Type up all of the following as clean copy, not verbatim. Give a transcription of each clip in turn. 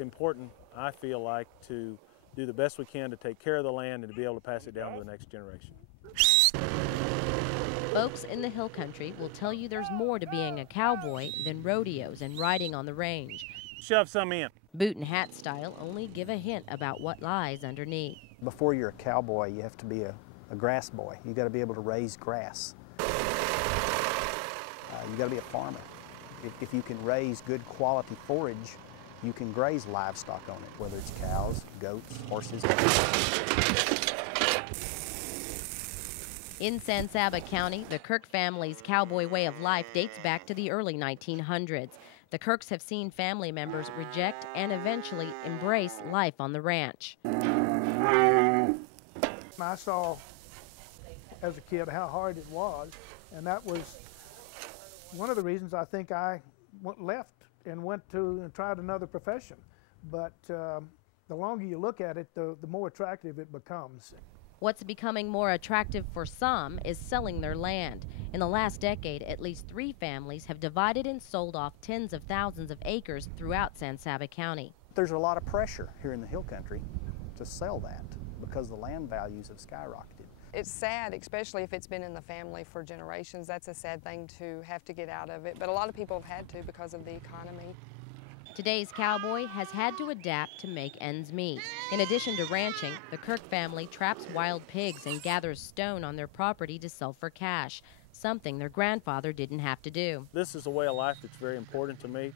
it's important, I feel like, to do the best we can to take care of the land and to be able to pass it down to the next generation. Folks in the hill country will tell you there's more to being a cowboy than rodeos and riding on the range. Shove some in. Boot and hat style only give a hint about what lies underneath. Before you're a cowboy, you have to be a grass boy. You got to be able to raise grass. You got to be a farmer. If you can raise good quality forage, you can graze livestock on it, whether it's cows, goats, horses. In San Saba County, the Kirk family's cowboy way of life dates back to the early 1900s. The Kirks have seen family members reject and eventually embrace life on the ranch. I saw as a kid how hard it was, and that was one of the reasons I think I left and went to and tried another profession. But the longer you look at it, the more attractive it becomes. What's becoming more attractive for some is selling their land. In the last decade, at least 3 families have divided and sold off tens of thousands of acres throughout San Saba County. There's a lot of pressure here in the hill country to sell that because the land values have skyrocketed. It's sad, especially if it's been in the family for generations. That's a sad thing to have to get out of it, but a lot of people have had to because of the economy. Today's cowboy has had to adapt to make ends meet. In addition to ranching, the Kirk family traps wild pigs and gathers stone on their property to sell for cash, something their grandfather didn't have to do. This is a way of life that's very important to me.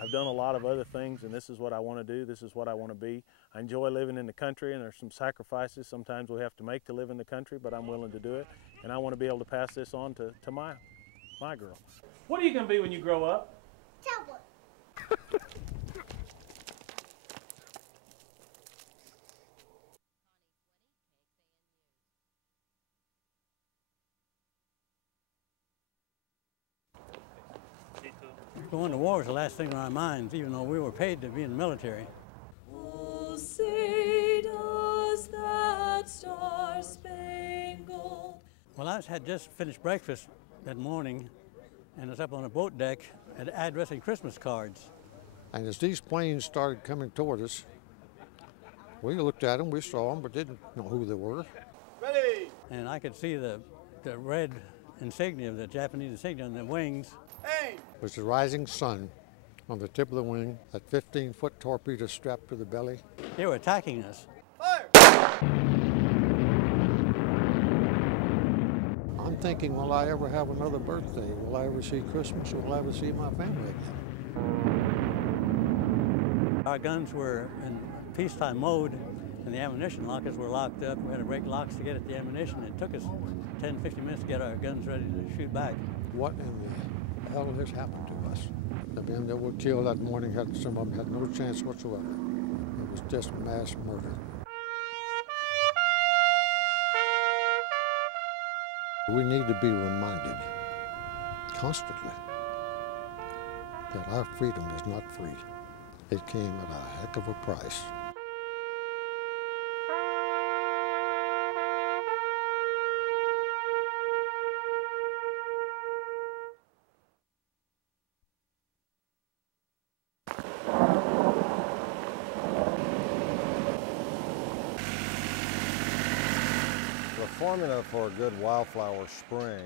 I've done a lot of other things, and this is what I want to do. This is what I want to be. I enjoy living in the country, and there's some sacrifices sometimes we have to make to live in the country, but I'm willing to do it, and I want to be able to pass this on to my girl. What are you going to be when you grow up? Cowboy. Going to war was the last thing on our minds, even though we were paid to be in the military. Oh, say does that star-spangled... Well, I had just finished breakfast that morning and was up on the boat deck addressing Christmas cards. And as these planes started coming toward us, we looked at them, we saw them, but didn't know who they were. Ready! And I could see the red insignia, the Japanese insignia on the wings. It was the rising sun on the tip of the wing, that 15-foot torpedo strapped to the belly. They were attacking us. Fire! I'm thinking, will I ever have another birthday? Will I ever see Christmas? Will I ever see my family again? Our guns were in peacetime mode, and the ammunition lockers were locked up. We had to break locks to get at the ammunition. It took us 10, 15 minutes to get our guns ready to shoot back. What in the hell has happened to us? The men that were killed that morning, some of them had no chance whatsoever. It was just mass murder. We need to be reminded constantly that our freedom is not free. It came at a heck of a price. The formula for a good wildflower spring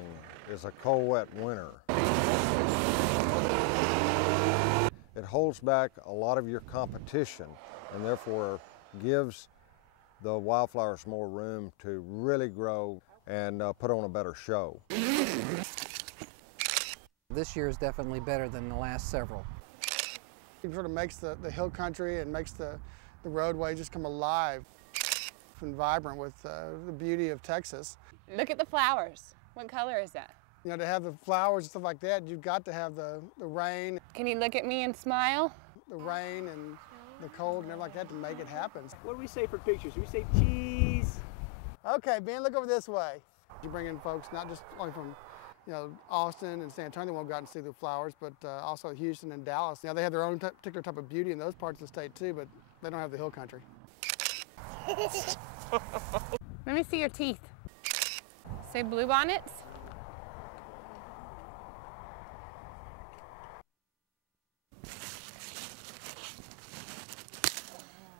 is a cold, wet winter. It holds back a lot of your competition and therefore gives the wildflowers more room to really grow and put on a better show. This year is definitely better than the last several. It sort of makes the hill country and makes the roadway just come alive and vibrant with the beauty of Texas. Look at the flowers. What color is that? You know, to have the flowers and stuff like that, you've got to have the rain. Can you look at me and smile? The rain and the cold and everything like that to make it happen. What do we say for pictures? We say cheese. Okay, Ben, look over this way. You bring in folks not just only from Austin and San Antonio won't go out and see the flowers, but also Houston and Dallas. Now they have their own particular type of beauty in those parts of the state too, but they don't have the hill country. Let me see your teeth. Say bluebonnets.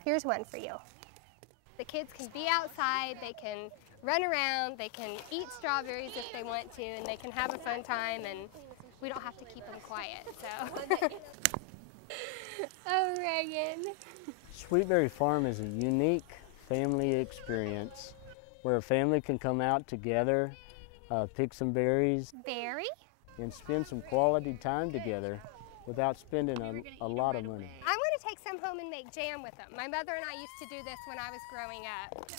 Here's one for you. The kids can be outside, they can run around, they can eat strawberries if they want to, and they can have a fun time, and we don't have to keep them quiet, so. Oh, Reagan. Sweetberry Farm is a unique family experience where a family can come out together, pick some berries, and spend some quality time together without spending a lot of money. I want to take some home and make jam with them. My mother and I used to do this when I was growing up.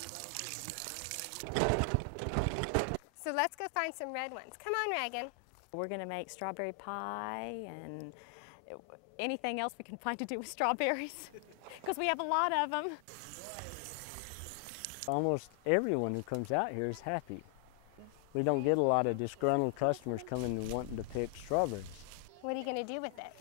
So let's go find some red ones. Come on, Reagan. We're going to make strawberry pie and anything else we can find to do with strawberries, because we have a lot of them. Almost everyone who comes out here is happy. We don't get a lot of disgruntled customers coming and wanting to pick strawberries. What are you going to do with it?